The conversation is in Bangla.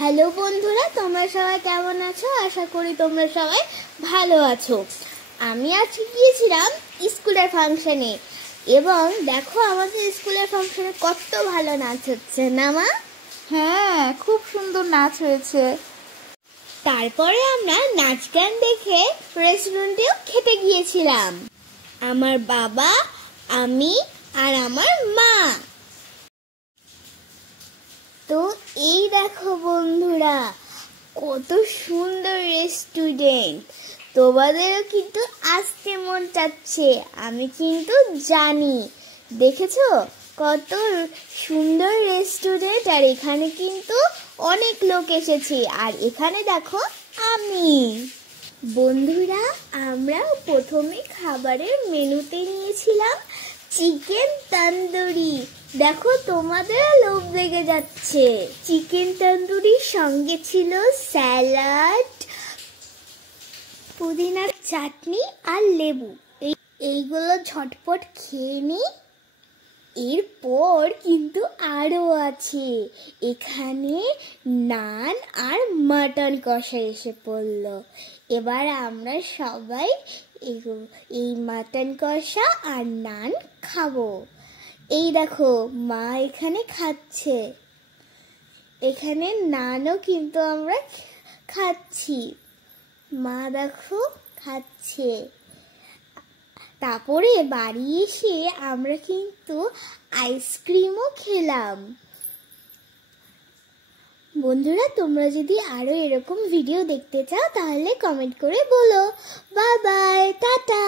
হ্যালো বন্ধুরা, তোমরা সবাই কেমন আছো? আশা করি তোমরা সবাই ভালো আছো। আমি আজকে গিয়েছিলাম স্কুলের ফাংশনে এবং দেখো আমাদের স্কুলের ফাংশনে কত ভালো নাচ হচ্ছে না মা? হ্যাঁ, খুব সুন্দর নাচ হয়েছে। তারপরে আমরা নাচ গান দেখে রেস্টুরেন্টেও খেতে গিয়েছিলাম, আমার বাবা, আমি আর আমার মা। তো এই দেখো বন্ধুরা, কত সুন্দর রেস্টুরেন্ট। তোমাদেরও কিন্তু আসতে মন চাচ্ছে, আমি কিন্তু জানি। দেখেছো কত সুন্দর রেস্টুরেন্ট, আর এখানে কিন্তু অনেক লোক এসেছে। আর এখানে দেখো আমি। বন্ধুরা, আমরা প্রথমে খাবারের মেনুতে নিয়েছিলাম চিকেন তন্দুরি। দেখো তোমাদের লোভ লেগে যাচ্ছে। চিকেন তন্দুরির সঙ্গে ছিল স্যালাড, পুদিনার চাটনি আর লেবু। এইগুলো ঝটপট খেয়ে নি। এরপর কিন্তু আরো আছে, এখানে নান আর মাটন কষা এসে পড়লো। এবার আমরা সবাই এই মাটন কষা আর নান খাবো। এই দেখো মা এখানে খাচ্ছে, এখানে নানও কিন্তু আমরা খাচ্ছি, মা দেখো খাচ্ছে। তারপরে বাড়ি এসে আমরা কিন্তু আইসক্রিমও খেলাম। বন্ধুরা, তোমরা যদি আরো এরকম ভিডিও দেখতে চাও তাহলে কমেন্ট করে বলো। Bye bye, tata.